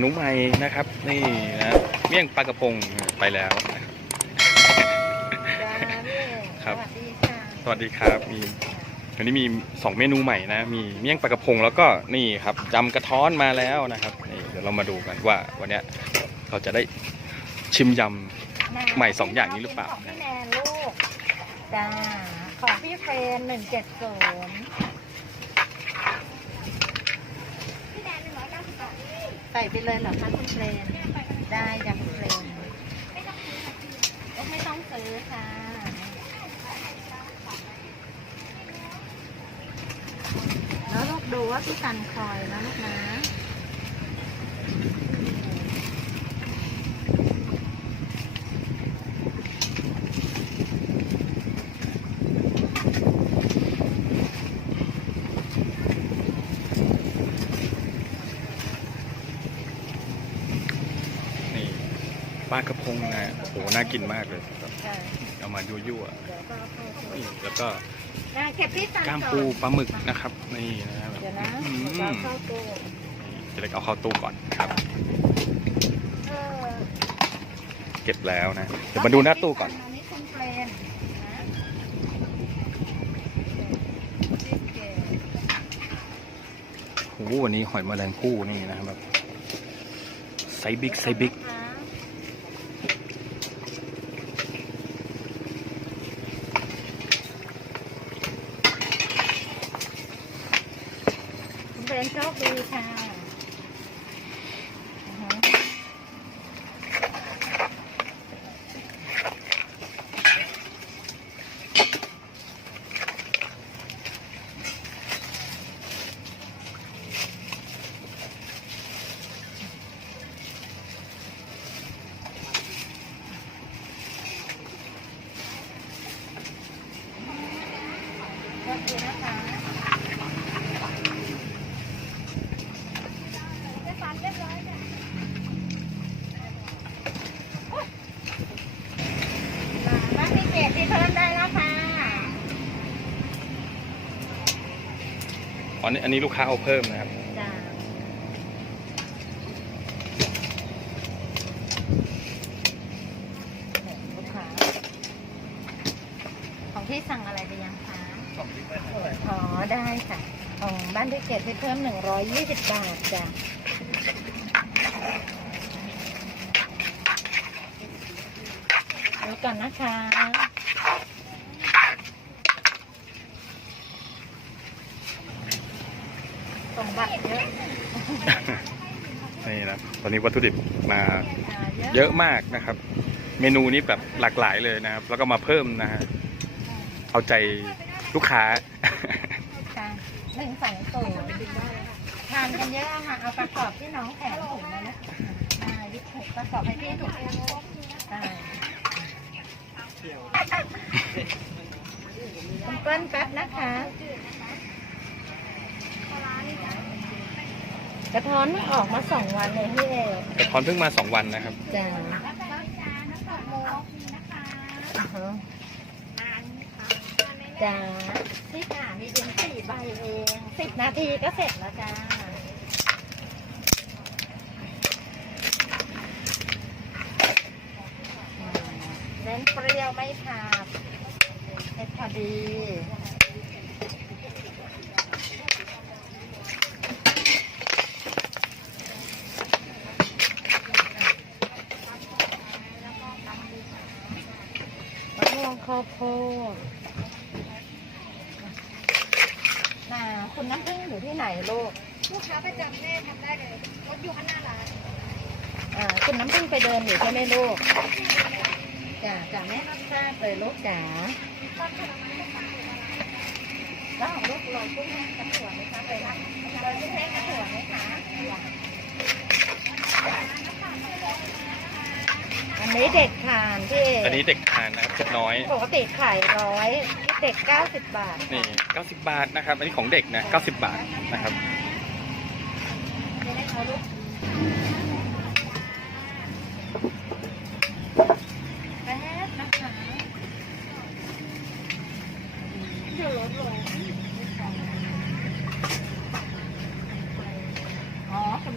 เมนูใหม่นะครับ นี่นะเมี่ยงปลากระพงไปแล้วนะครับครับสวัสดีค่ะสวัสดีครับมีวันนี้มีสองเมนูใหม่นะ มีเมี่ยงปลากระพงแล้วก็นี่ครับจำกระท้อนมาแล้วนะครับนี่เดี๋ยวเรามาดูกันว่าวันเนี้ยเราจะได้ชิมยำใหม่สองอย่างนี้หรือเปล่าของพี่แนนลูกจ้าของพี่เฟรนหนึ่งเจ็ดศูนย์ ใส่ไปเลยเหรอคะคุณเฟรนได้จ้ะคุณเฟรนไม่ต้องซื้อค่ะแล้วลูกดูว่าพี่กันคอยนะลูกนะ นี่ ปลากระพงนะโอ้โหน่ากินมากเลยครับค่ะเอามายั่วเดี๋ยวก็เอาเข้าตัวๆนี่แล้วก็ได้เก็บพี่ตังกล้ามก่อนปูปลาหมึกนะครับนี่นะแบบเดี๋ยวนะอืเดี๋ยวมจะเอาเข้าตู้จะเล็กเอาเข้าตู้ก่อนครับ เออเก็บแล้วนะเดี๋ยวมาดูหน้าตู้ก่อน อันนี้คุณเฟรนนะพี่เก๋โอ้โหวันนี้หอยแมลงภู่นี่นะครับแบบไซส์บิ๊กไซส์บิ๊ก Yeah. อันนี้อันนี้ลูกค้าเอาเพิ่มนะครับจ้าลูกค้าของพี่สั่งอะไรไปยังคะอ๋อได้ค่ะของบ้านพี่เกดที่เพิ่มหนึ่งร้อยยี่สิบบาทจ้ะดูก่อนนะคะ ส่งบัตรเยอะ นี่นะ ตอนนี้วัตถุดิบมาอ่าเยอะมากนะครับ เมนูนี้แบบหลากหลายเลยนะครับ แล้วก็มาเพิ่มนะฮะเอาใจลูกค้าค่ะหนึ่งสองศูนย์ทานกันเยอะค่ะเอาประกอบที่น้องแถมถุงมานะอ่ายึดถุงประกอบให้พี่ถุงอ่าคุณเปิ้ลแป๊บนะคะ กระท้อนมันออกมาสองวันเลยพี่เอกกระท้อนเพิ่งมาสองวันนะครับจ้าอ่าฮะจ้าที่ค่ะมีเพียงสี่ใบเองสิบนาทีก็เสร็จแล้วจ้าอืมเน้นเปรี้ยวไม่ขาดเผ็ดพอดี มะม่วงข้าวโพดน่ะคุณน้ำพึ่งอยู่ที่ไหนลูก ลูกค้าประจำแม่ทำได้เลยรถอยู่ข้างหน้าร้าน อ่า คุณน้ำพึ่งไปเดินอยู่ใช่ไหมลูกจ้ะจ้ะแม่รับทราบเลยลูก จ๋าแล้วของลูกโรยกุ้งแห้งกระถั่วไหมคะเลยนะโรยกุ้งแห้งกระถั่วไหมคะอันนี้เด็กทานพี่เอกอันนี้เด็กทานนะครับเจ็ดน้อย ปกติขายร้อยคิดเด็กเก้าสิบบาท นี่ 90 บาทนะครับ อันนี้ของเด็กนะ 90 บาทนะครับ จะได้เอาลูก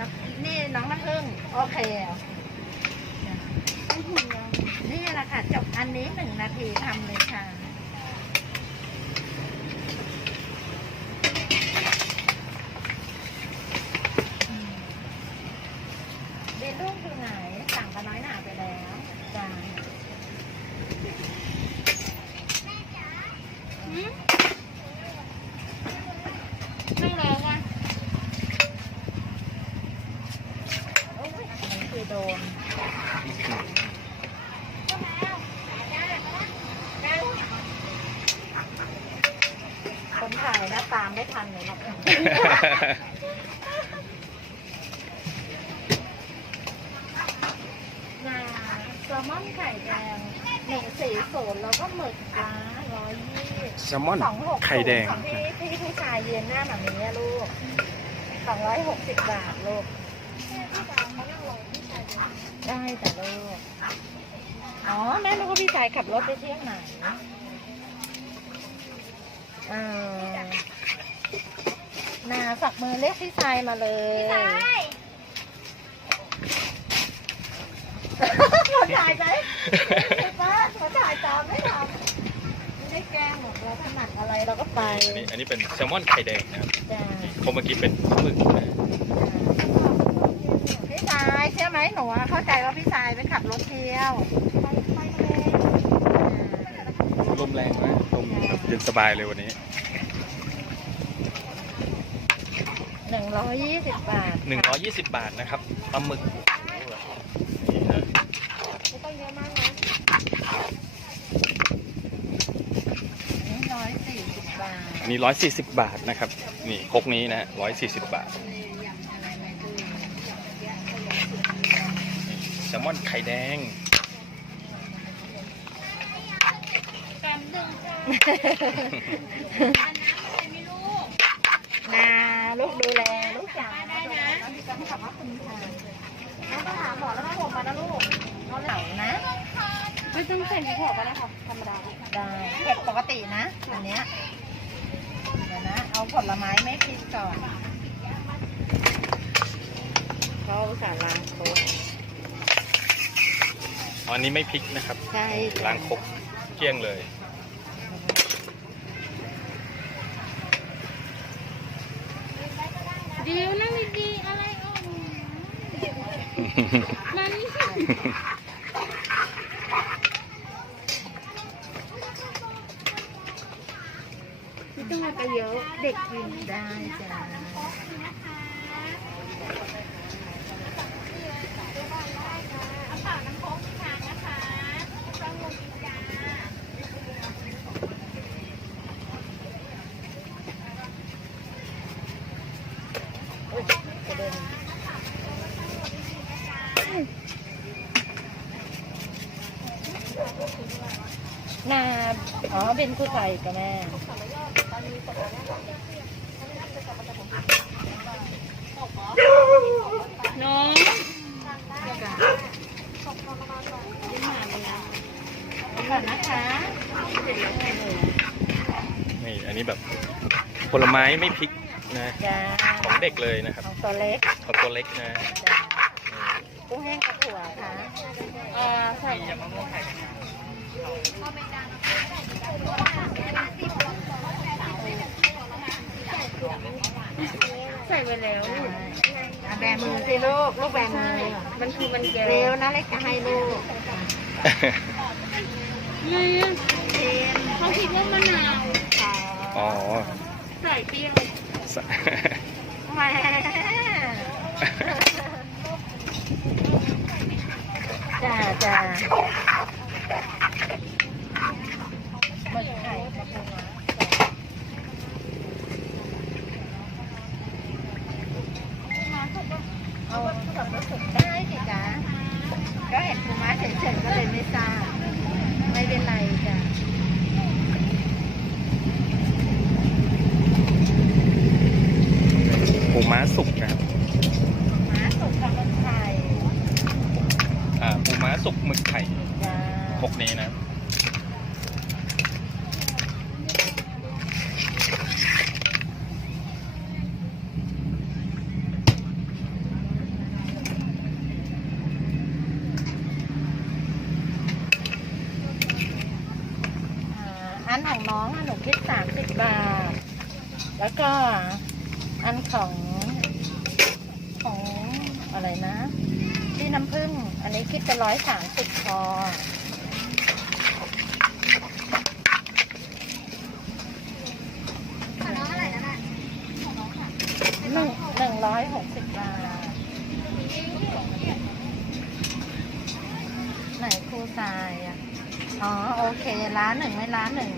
น้ำนี่น้องน้ำผึ้งโอเคนี่แหละค่ะจบอันนี้หนึ่งนาทีทำเลยค่ะ เรียนลูกอยู่ไหน สั่งกันน้อยหนาไปแล้วจ้านั่งแล้วอะโอ้ยมันคือโดน คนถ่ายนะตามไม่ทันเลยหรอก นาแซลมอนไข่แดงหนึ่ง สี่ศูนย์แล้วก็หมึกจ้าร้อยยี่แซลมอน สองหกไข่แดง ของพี่พี่ผู้ชายยืนหน้าแบบนี้อะลูกสองร้อยหกสิบบาทลูกได้แต่ลูกอ๋อแม่รู้ว่าพี่ชายขับรถไปเที่ยวไหนเออนาสักมือเรียกพี่ชายมาเลยใช่เขาถ่ายไหมป้าเขาถ่ายตามไม่ทำไม่ได้แกล้งหรอกเราถนัดอะไรเราก็ไปอันนี้อันนี้เป็นแซลมอนไข่แดงนะครับจ้าพอเมื่อกี้เป็นหมึกนะพี่ชายเชื่อไหมหนูอะเข้าใจว่าพี่ชายไปขับรถเที่ยวลมแรงมากลมแบบเย็นสบายเลยวันนี้ หนึ่งร้อยยี่สิบบาท 120 บาทนะครับปลาหมึกนี่ฮะ ไม่ต้องเยอะมากนะ นี่ร้อยสี่สิ บบาทอันนี้140บาทนะครับ นี่คกนี้นะ140บบาทแซลมอนไข่แดงแป๊บนึงน้าลูกดูแลลูกจ๋าได้นะต้องน้องต้องหาหมอแล้วก็ผมมานะลูกเอาเหล่านะไม่ต้องใส่พริกเผาก็ได้ค่ะธรรมดาได้เผ็ดปกตินะอันเนี้ย นะ เอาผลไม้ไม่พิษก่อนเขาสาล้างโคกอ๋ออันนี้ไม่พริกนะครับ ใช่ล้างครกเกลี้ยงเลย เดี๋ยวนั่งดีๆอะไรอะนั่น ไม่ ต้องมาเยอะเด็กกินได้จ้าเอาเปล่าน้ำโค้กที่ทานะคะต้องงงจร้าน้าอ๋อเป็นคู่ไทยกับแม่ น้อง ก่อนนะคะนี่อันนี้แบบผลไม้ไม่พริกนะจ้าของเด็กเลยนะครับของตัวเล็กของตัวเล็กนะจ้ากุ้งแห้งกับถั่วค่ะเอ่อใส่ใส่ไปแล้วอะแบมือสิลูกลูกแบมือมันคือมันแก้เร็วนะเล็กจะให้ลูก นี่เทียนเขาคิดว่ามะนาวอ๋อใส่เปรี้ยวสแหมจ้าจ้าหมึกไข่กระพุ้งเอาสับปะรดได้สิจ้าก็เห็นปูม้าเฉยๆก็เลยไม่ทราบ ไม่เป็นไรจ้ะ ปูม้าสุกนะครับ ม้าสุกกับมันไข่ อ่าปูม้าสุกหมึกไข่ จ้า ครกนี้นะ องอะหนูคิดสามสิบบาท แล้วก็อันของของอะไรนะที่น้ำผึ้งอันนี้คิดเป็นร้อยสามสิบพอหนึ่งหนึ่งร้อยหกสิบบาท ไหนครูทรายอะ อ๋อ โอเค ร้านหนึ่งไม่ร้านหนึ่ง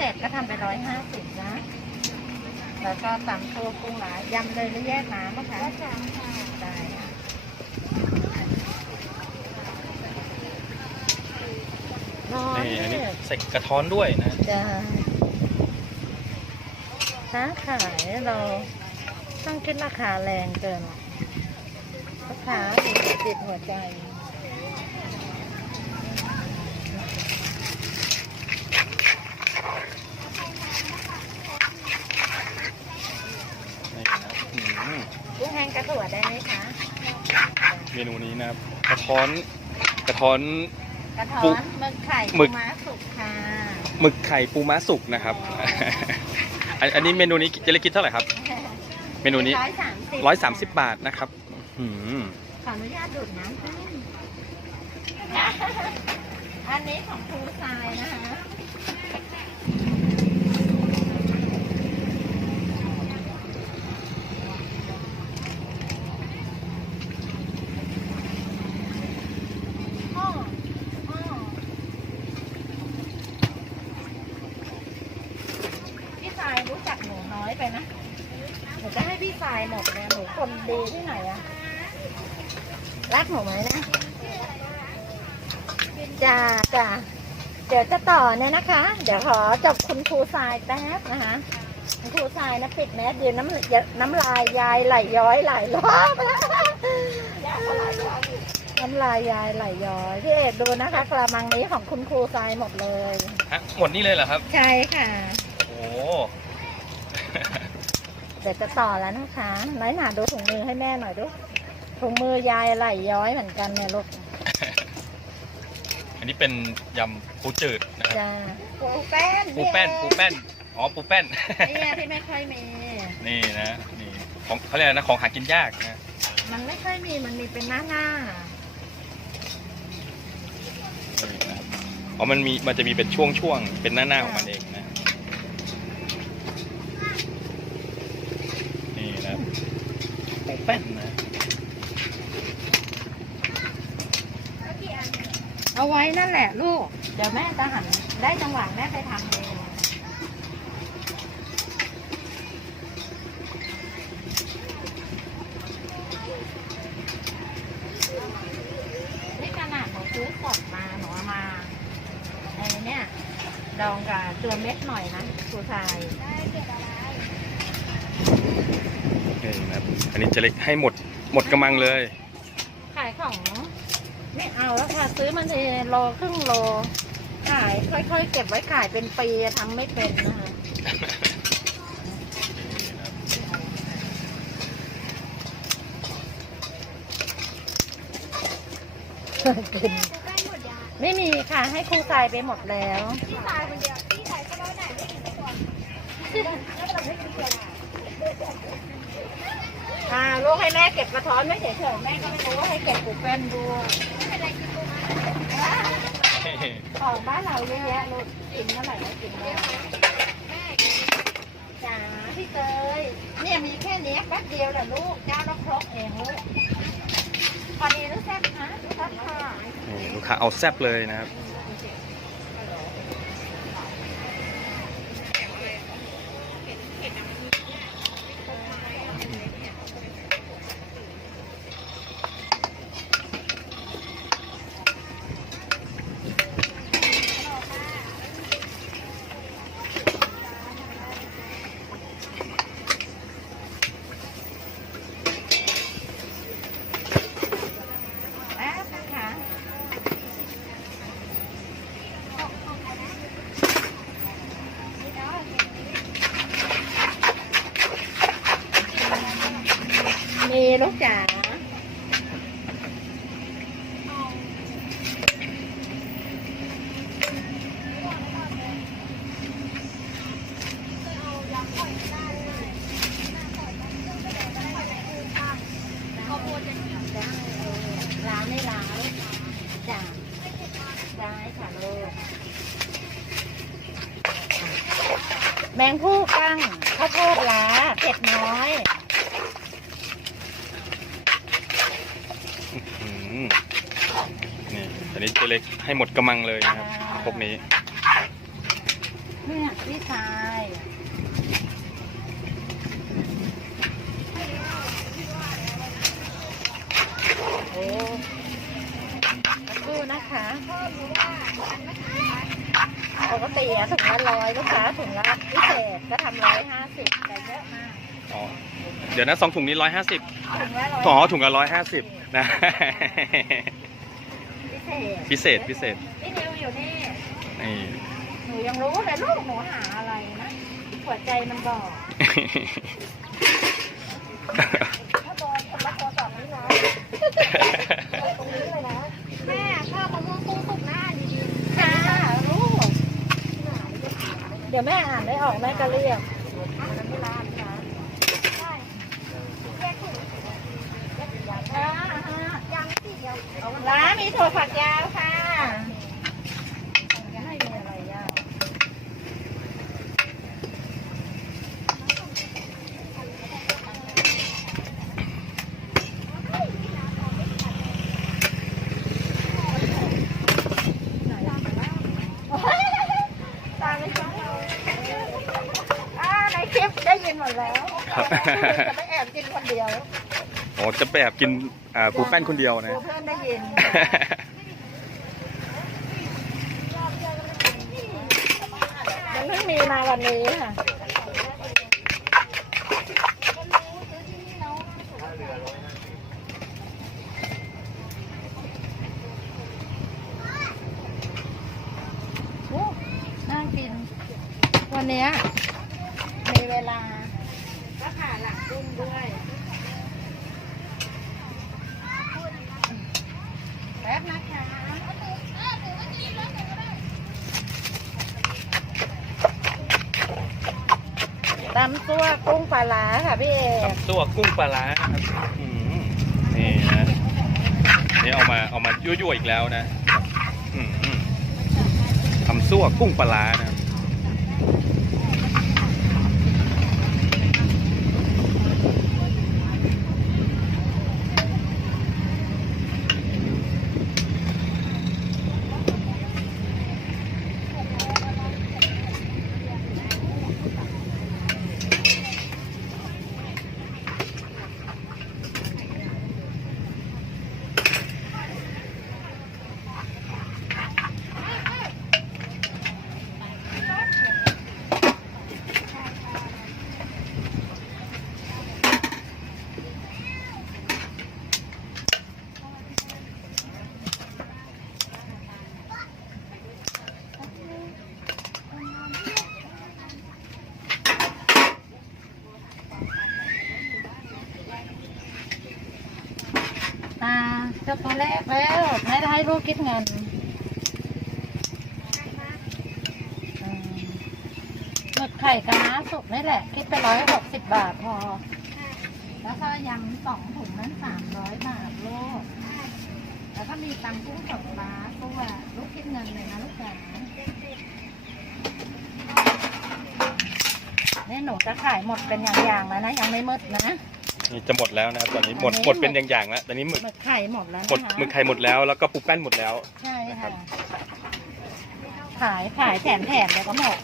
เศษก็ทำไปร้อยห้าสิบนะ แล้วก็ตำตัวกุ้งหลายยำเลยหรือแยกน้ำปะคะแล้วจางค่ะได้ค่ะน้อยนี่อันนี้ใส่กระท้อนด้วยนะจะค้าขายเราต้องคิดราคาแรงเกินลูกค้าติดติดหัวใจ นี่นะอืม กุ้งแห้งกระถั่วได้ไหมคะ เมนูนี้นะครับกระท้อนกระท้อน กระท้อปูนหมึกไข่หมึก ปูม้าสุกค่ะหมึกไข่ปูม้าสุกนะครับ อันอันนี้เมนูนี้เจะเล็กคิดเท่าไหร่ครับ เมนูนี้ร้อยสามสิบร้อยสามสิบบาทนะครับอืมขออนุญาตดูดน้ำขึ้นอันนี้ของครูทรายนะคะ อ้ออ้อพี่สายรู้จักหนูน้อยไปนะ หนูจะให้พี่สายหมดเลยหนู คนดีที่ไหนอะรักหนูไหมนะจ้าจ้าเดี๋ยวจะต่อเนี่ยนะคะ เดี๋ยวขอจบคุณครูทรายแป๊บนะคะคุณครูทรายนะปิดแมสเดี๋ยวน้ำน้ำลายยายไหลย้อยไหลรอบน้ำลายยายไหลย้อยพี่เอกดูนะคะกระมังนี้ของคุณครูทรายหมดเลยฮะหมดนี่เลยเหรอครับ ใช่ค่ะ โอ้เดี๋ยวจะต่อแล้วนะคะน้อยหนาดูถุงมือให้แม่หน่อยดูถุงมือยายไหลย้อยเหมือนกันเนี่ยลูกอันนี้เป็นยำปูจืดนะครับจ้าปูแป้นปูแป้นปูแป้นอ๋อปูแป้น เนี่ยที่ไม่ค่อยมี นี่นะนี่ของเขาเรียกอะไรนะของหากินยากนะมันไม่ค่อยมีมันมีเป็นหน้าหน้านี่นะครับอ๋อมันมีมันจะมีเป็นช่วงๆเป็นหน้าๆของมันเองนะ นี่นะ ป้นนะเอาไว้นั่นแหละลูก เดี๋ยวแม่จะหันได้จังหวะแม่ไปทำเองนี่ขนาดหนูซื้อสดมาหนูเอามาไอ้เนี่ยดองกับตัวเม็ดหน่อยนะครูชาย ได้เก็บอะไร นี่นะครับอันนี้เจะเล็กให้หมดหมดกระมังเลย ขายของไม่เอาแล้วค่ะ ซื้อมันทีโลครึ่งโล ขายค่อยๆเก็บไว้ขายเป็นปีทำไม่เป็นนะคะกินจะได้หมดยาไม่มีค่ะ ให้ครูทรายไปหมดแล้ว พี่ชายคนเดียว พี่ชายก็ได้ไหนไม่กินทุกคนแล้วเราไม่กินตัว อ่าลูกให้แม่เก็บกระท้อนไม่เฉยๆแม่ก็ไม่รู้ว่าให้เก็บปูแป้นด้วยไม่เป็นไรกินตัวมาของบ้านเราเยอะแยะลูกกินเท่าไหร่ก็กินได้จ้าพี่เตยเนี่ยมีแค่นี้แป๊บเดียวแหละลูกเจ้าละครกเองลูกพอดีหรือแซ่บคะแซ่บค่ะ นี่ลูกค้าเอาแซบเลยนะครับ แป๊บนะคะ โบจะเหนียว ได้เออล้างไม่ล้างจ้ะได้ค่ะลูกแมงผู้กั้งข้าวโพดล้าเผ็ดน้อยอืมนี่อันนี้เจเล็กให้หมดกระมังเลยนะครับพวกนี้เนี่ยพี่ชายโอ้สักครู่นะคะปกติอะถุงละร้อยลูกค้าถุงละพิเศษก็ทำร้อยห้าสิบแต่เย อะมากอ๋อเดี๋ยวนะสองถุงนี้ร้อยห้าสิบถุงละร้อยอ๋อถุงละร้อยห้าสิบนะ พิเศษพิเศษพิเศษพี่นิวอยู่นี่นี่หนูยังรู้เลยลูกหนูหาอะไรนะหัวใจมันบอกถ้าโดนคนละตัวสองนี้นะตรงนี้เลยนะแม่ชอบมะม่วงกุ้งสุกหน้าดีค่ะลูกเดี๋ยวแม่อ่านไม่ออกแม่ก็เรียกไม่ร้านนะ ๆได้แยกถุง อ่าฮะ ยังสีเดียว ร้านมีถั่วฝักยาวค่ะไม่มีอะไรยาวตามไม่ฟังอ่าในคลิปได้ยินหมดแล้วครับจะไปแอบกินคนเดียว โอ้จะไปแอบกินอ่าปูแป้นคนเดียวนะ กลัวเพื่อนได้ยิน มันเพิ่งมีมาวันนี้ค่ะ โอ้น่ากิน วันเนี้ยมีเวลา ก็ผ่าหลังกุ้งด้วยแป๊บนะคะ ตัวกุ้งปลาร้าค่ะพี่เอกตัวกุ้งปลาร้านะครับอืมนี่นะนี่เอามาเอามายั่วๆอีกแล้วนะอืมอืมทำซั่วกุ้งปลาร้านะครับ อ่า เจ้าตัวแรกแล้วไม่ได้ให้ลูกคิดเงินหมึกไข่กะน้าสุกนี่แหละ คิดไปร้อยหกสิบบาทพอ แล้วก็ยำสองถุงนั้นสามร้อยบาทลูกแล้วก็มีตังกุ้งสดปลาตัวลูกคิดเงินเลยนะลูกจ๋านี่หนูจะขายหมดเป็นอย่างๆแล้วนะ ยังไม่มืดนะ นี่จะหมดแล้วนะครับตอนนี้หมดอันนี้หมดเป็นอย่างๆแล้วตอนนี้หมึกหมึกไข่หมดแล้วหมดนะคะหมึกไข่หมดแล้วแล้วก็ปูแป้นหมดแล้ว ใช่นะครัค่ะบ ขายขายแถมแถมเดี๋ยวก็หมด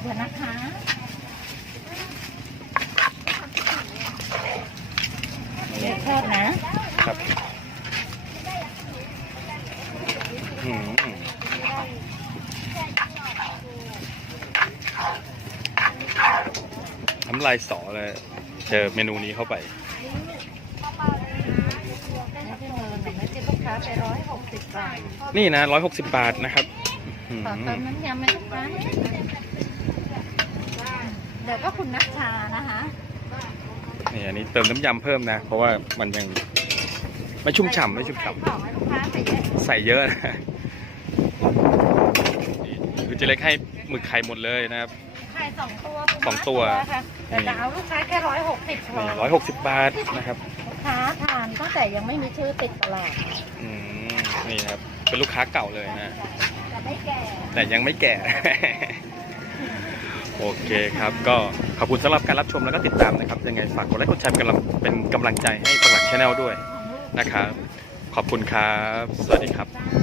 เดี๋ยวนะคะเดี๋ยวทอดนะ ครับอืมน้ำลายสอเลยเจอเมนูนี้เข้าไปไม่ใช่เงินแต่ไม่ใช่ลูกค้าไปร้อยหกสิบบาทนี่นะร้อยหกสิบบาทนะครับอืมขอเติมน้ำยำไหมลูกค้าเดี๋ยวก็คุณนัชชานะคะนี่อันนี้เติมน้ำยำเพิ่มนะ เพราะว่ามันยังไม่ชุ่มฉ่ำไม่ชุ่มฉ่ใส่ของให้ลูกค้าใส่เยอะำใส่เยอะนะนี่เจเล็กให้หมึกไข่หมดเลยนะครับไข่ สองตัวสองตัวค่ะแต่จะเอาลูกค้าแค่ร้อยหกสิบพอร้อยหกสิบบาทนะครับลูกค้าทานตั้งแต่ยังไม่มีชื่อติดตลาดอืมนี่ครับ เป็นลูกค้าเก่าเลยนะจะไม่แก่แต่ยังไม่แก่โอเคครับ ก็ขอบคุณสำหรับการรับชมแล้วก็ติดตามนะครับ ยังไงฝากกดไลค์กดแชร์เป็นกำลังเป็นกำลังใจให้ปักหลักชาแนลด้วยนะครับ ขอบคุณครับ สวัสดีครับจ้า